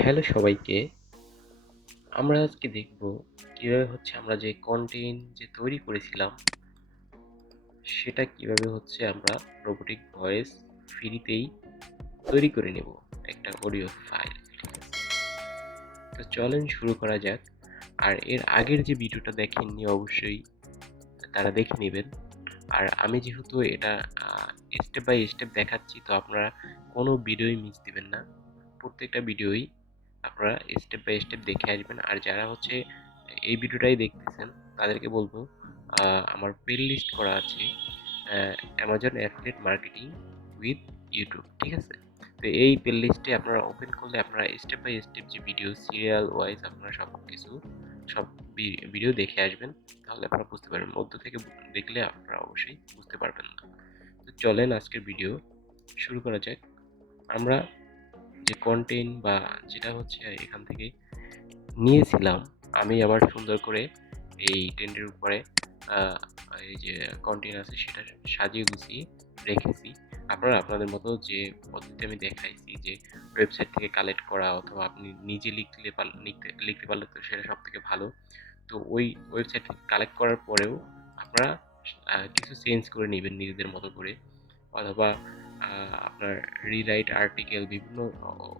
Hello সবাইকে। আমরা আজকে দেখব কিভাবে আমরা যে কন্টেন্ট তৈরি করেছিলাম সেটা কিভাবে আমরা রোবোটিক ভয়েস ফ্রিতেই তৈরি করে নেব একটা অডিও ফাইল। ঠিক আছে? তো চলেন শুরু করা যাক। আর এর আগের যে ভিডিওটা দেখেননি অবশ্যই তারা দেখে নেবেন। আর আমি যেহেতু এটা স্টেপ বাই স্টেপ দেখাচ্ছি, তো আপনারা কোনো ভিডিওই মিস দিবেন না। প্রত্যেকটা ভিডিওই আপনারা স্টেপ বাই স্টেপ দেখে আসবেন। আর যারা এই ভিডিওটাই দেখতেছেন তাদেরকে বলবো, আমার প্লেলিস্ট করা আছে Amazon affiliate marketing with YouTube. ঠিক আছে? তো এই প্লেলিস্টে আপনারা ওপেন করলে আপনারা স্টেপ বাই স্টেপ যে ভিডিও সিরিয়াল ওয়াইজ আপনারা সব ভিডিও দেখে আসবেন। তাহলে আপনারা বুঝতে পারবেন। মধ্য থেকে দেখলে আপনারা অবশ্যই বুঝতে পারবেন না। তো চলেন আজকের ভিডিও শুরু করা যাক। আমরা যে কন্টেন্ট বা যেটা এখান থেকে নিয়েছিলাম, আমি আবার সুন্দর করে এই টেন্টের উপরে এই যে কন্টেন্ট আছে সেটা সাজিয়ে গুছিয়ে রেখেছি। আপনারা আপনাদের মতো যে পদ্ধতি আমি দেখাইছি, যে ওয়েবসাইট থেকে কালেক্ট করা অথবা আপনি নিজে লিখতে পারলে তো সেটা সব থেকে ভালো। তো ওই ওয়েবসাইট থেকে কালেক্ট করার পরেও আপনারা কিছু চেঞ্জ করে নেবেন নিজেদের মতো করে, অথবা আপনার রিরাইট আর্টিকেল বিভিন্ন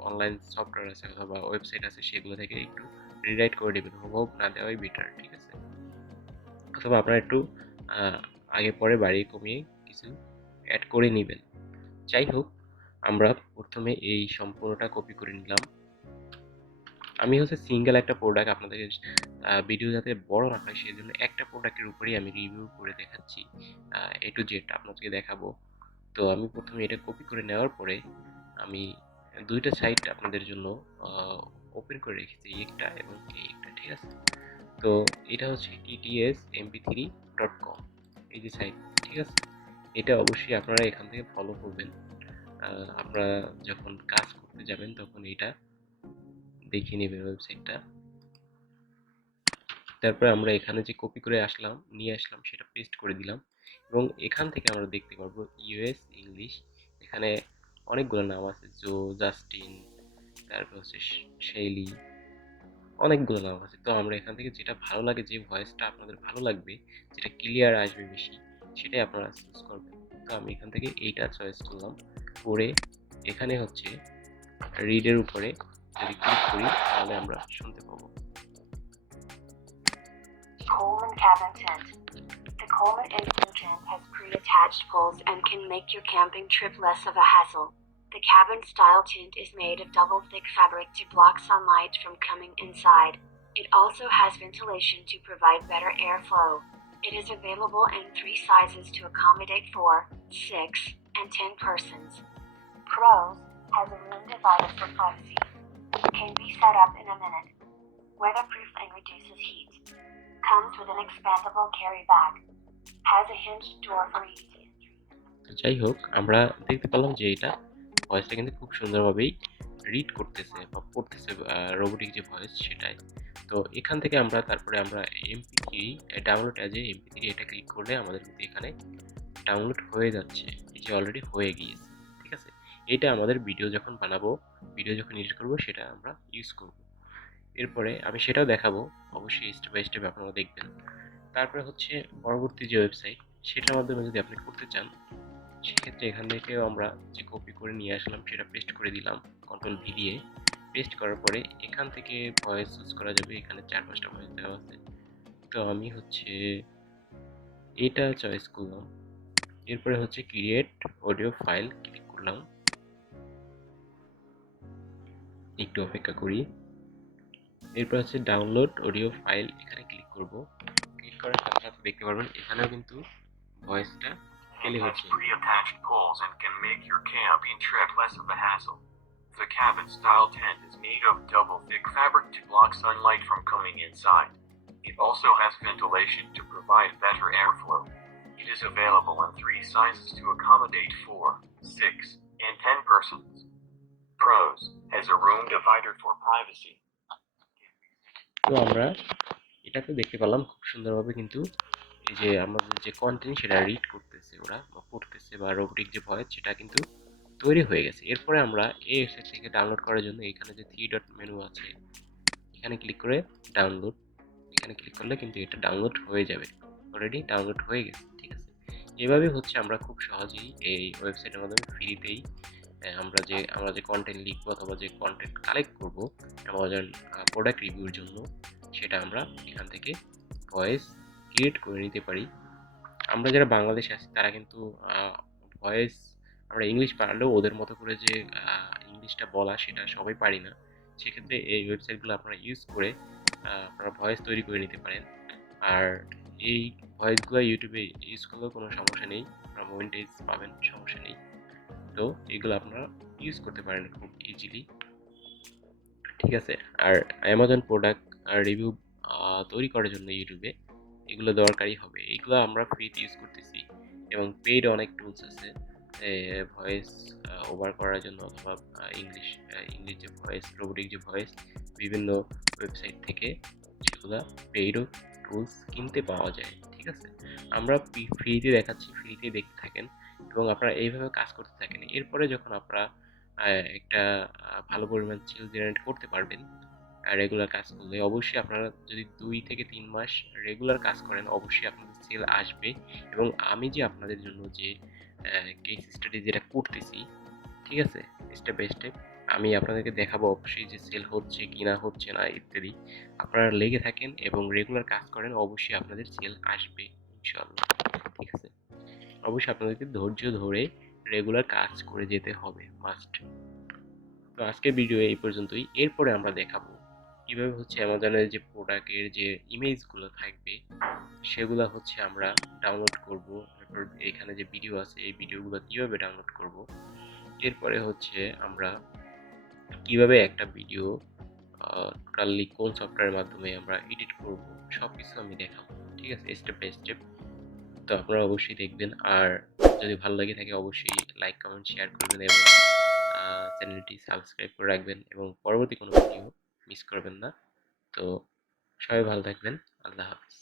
অনলাইন সফটওয়্যার আছে অথবা ওয়েবসাইট আছে সেগুলো থেকে একটু রিরাইট করে নেবেন। হুবহু না দেওয়াই বেটার। ঠিক আছে? অথবা আপনারা একটু আগে পরে বাড়িয়ে কমিয়ে কিছু অ্যাড করে নেবেন। যাই হোক, আমরা প্রথমে এই সম্পূর্ণটা কপি করে নিলাম। আমি সিঙ্গেল একটা প্রোডাক্ট আপনাদের ভিডিও যাতে বড় না হয় সেই জন্য একটা প্রোডাক্টের উপরেই আমি রিভিউ করে দেখাচ্ছি, এ টু জেড আপনাদেরকে দেখাবো। তো আমি প্রথমে এটা কপি করে নেওয়ার পরে আমি দুইটা সাইট আপনাদের জন্য ওপেন করে রেখেছি, একটা এবং এই একটা। ঠিক আছে? তো এটা ttsmp3.com, এই যে সাইট। ঠিক আছে? এটা অবশ্যই আপনারা এখান থেকে ফলো করবেন। আপনারা যখন কাজ করতে যাবেন তখন এটা দেখে নেবেন ওয়েবসাইটটা। তারপরে আমরা এখানে যে কপি করে নিয়ে আসলাম সেটা পেস্ট করে দিলাম, এবং এখান থেকে আমরা দেখতে পারবো ইউএস ইংলিশ। এখানে অনেকগুলো নাম আছে, জাস্টিন, তারপর শেইলি, অনেকগুলো নাম আছে। তো আমরা এখান থেকে যেটা ভালো লাগে, যে ভয়েসটা আপনাদের ভালো লাগবে, যেটা ক্লিয়ার আসবে বেশি, সেটাই আপনারা চুজ করবেন। তো আমি এখান থেকে এইটা চয়েস করলাম। করে এখানে রিডের উপরে যদি ক্লিক করি তাহলে আমরা শুনতে পাবো। Coleman cabin tent. The Coleman instant tent has pre-attached poles and can make your camping trip less of a hassle. The cabin-style tent is made of double-thick fabric to block sunlight from coming inside. It also has ventilation to provide better airflow. It is available in 3 sizes to accommodate 4, 6, and 10 persons. Pros has a room divider for privacy. Can be set up in a minute. Weatherproof and reduces heat. Comes with an expandable carry bag. Has a hinged door for easy entry. তো যাই হোক, আমরা দেখতে পেলাম যে এটা ভয়েসটা কিন্তু খুব সুন্দরভাবেই রিড করতেছে বা পড়তেছে, রোবোটিক যে ভয়েস সেটাই। তো এখান থেকে তারপরে আমরা MP3 download as a MP3 এটা ক্লিক করলে আমাদের কিন্তু এখানে ডাউনলোড হয়ে যাচ্ছে, এই যে অলরেডি হয়ে গিয়েছে। ঠিক আছে? এটা আমাদের ভিডিও যখন বানাবো, ভিডিও যখন এডিট করবো সেটা আমরা ইউজ করব। এরপরে আমি সেটাও দেখাবো, অবশ্যই স্টেপ বাই স্টেপ আপনারা দেখবেন। তারপরে পরবর্তী যে ওয়েবসাইট, সেটার মাধ্যমে যদি আপনি করতে চান, সেক্ষেত্রে এখান থেকেও আমরা যে কপি করে নিয়ে আসলাম সেটা পেস্ট করে দিলাম কন্ট্রোল ভি দিয়ে। পেস্ট করার পরে এখান থেকে ভয়েস চুজ করা যাবে। এখানে 4-5টা ভয়েস দেওয়া আছে। তো আমি এটা চয়েস করলাম। এরপরে ক্রিয়েট অডিও ফাইল ক্লিক করলাম। একটু অপেক্ষা করি। এরপর ডাউনলোড অডিও ফাইল, এখানে ক্লিক করব। ক্লিক করার সাথে সাথে দেখতে পারবেন এখানেও কিন্তু ভয়েসটা প্লে হচ্ছে। Pre-attached poles and can make your camping trip less of a hassle. The cabin-style tent is made of double-thick fabric to block sunlight from coming inside. It also has ventilation to provide better airflow. It is available in 3 sizes to accommodate 4, 6, and 10 persons. Pros has a room divider for privacy. তো আমরা এটাতে দেখতে পেলাম খুব সুন্দরভাবে কিন্তু এই যে আমাদের যে কন্টেন্ট সেটা রিড করতেছে ওরা, বা পড়তেছে, বা রোবোটিক যে ভয়েস সেটা কিন্তু তৈরি হয়ে গেছে। এরপরে আমরা এই ওয়েবসাইট থেকে ডাউনলোড করার জন্য এখানে যে থ্রি ডট মেনু আছে এখানে ক্লিক করে ডাউনলোড, এখানে ক্লিক করলে কিন্তু এটা ডাউনলোড হয়ে যাবে। অলরেডি ডাউনলোড হয়ে গেছে, ঠিক আছে। এভাবে হচ্ছে আমরা খুব সহজেই এই ওয়েবসাইটের মাধ্যমে ফ্রিতেই আমরা যে কন্টেন্ট লিখবো অথবা যে কন্টেন্ট কালেক্ট করবো আমাদের প্রোডাক্ট রিভিউর জন্য, সেটা আমরা এখান থেকে ভয়েস ক্রিয়েট করে নিতে পারি। আমরা যারা বাংলাদেশে আছি তারা কিন্তু ভয়েস আমরা ইংলিশ পারলেও ওদের মতো করে যে ইংলিশটা বলা সেটা সবাই পারি না। সেক্ষেত্রে এই ওয়েবসাইটগুলো আপনারা ইউজ করে আপনারা ভয়েস তৈরি করে নিতে পারেন। আর এই ভয়েসগুলো ইউটিউবে ইউজ করলেও কোনো সমস্যা নেই, আপনারা মনিটাইজ পাবেন, সমস্যা নেই। তো এগুলো আপনারা ইউজ করতে পারেন খুব ইজিলি, ঠিক আছে। আর অ্যামাজন প্রোডাক্ট রিভিউ তৈরি করার জন্য ইউটিউবে এগুলো দরকারি হবে। এগুলো আমরা ফ্রিতে ইউজ করতেছি এবং পেইড অনেক টুলস আছে ভয়েস ওভার করার জন্য অথবা ইংলিশ ইংলিশ যে ভয়েস রোবোটিক যে ভয়েস বিভিন্ন ওয়েবসাইট থেকে সেগুলো পেইডও টুলস কিনতে পাওয়া যায়, ঠিক আছে। আমরা ফ্রিতে দেখাচ্ছি, ফ্রিতে দেখতে থাকেন এবং আপনারা এইভাবে কাজ করতে থাকেন। এরপরে যখন আপনারা একটা ভালো পরিমাণ সেল জেনারেট করতে পারবেন রেগুলার কাজ করলে, অবশ্যই আপনারা যদি 2 থেকে 3 মাস রেগুলার কাজ করেন অবশ্যই আপনাদের সেল আসবে। এবং আমি যে আপনাদের জন্য যে কেস স্টাডি যেটা করতেছি, ঠিক আছে, স্টেপ বাই স্টেপ আমি আপনাদেরকে দেখাবো অবশ্যই যে সেল হচ্ছে কি না হচ্ছে না ইত্যাদি। আপনারা লেগে থাকেন এবং রেগুলার কাজ করেন অবশ্যই আপনাদের সেল আসবে ইনশাআল্লাহ, ঠিক আছে। অবশ্যই আপনাদেরকে ধৈর্য ধরে রেগুলার কাজ করে যেতে হবে মাস্ট। তো আজকের ভিডিও এই পর্যন্তই। এরপরে আমরা দেখাবো কিভাবে হচ্ছে অ্যামাজনের যে প্রোডাক্টের যে ইমেজগুলো থাকবে সেগুলো হচ্ছে আমরা ডাউনলোড করব। তারপর এখানে যে ভিডিও আছে এই ভিডিওগুলো কিভাবে ডাউনলোড করব। এরপরে হচ্ছে আমরা কিভাবে একটা ভিডিও টোটালি কোন সফটওয়্যারের মাধ্যমে আমরা এডিট করব সবকিছু আমি দেখাবো, ঠিক আছে, স্টেপ বাই স্টেপ। তো আপনারা অবশ্যই দেখবেন। আর যদি ভালো লাগে থাকে অবশ্যই লাইক কমেন্ট শেয়ার করবেন এবং চ্যানেলটি সাবস্ক্রাইব করে রাখবেন এবং পরবর্তী কোনো ভিডিও মিস করবেন না। তো সবাই ভালো থাকবেন। আল্লাহ হাফিজ।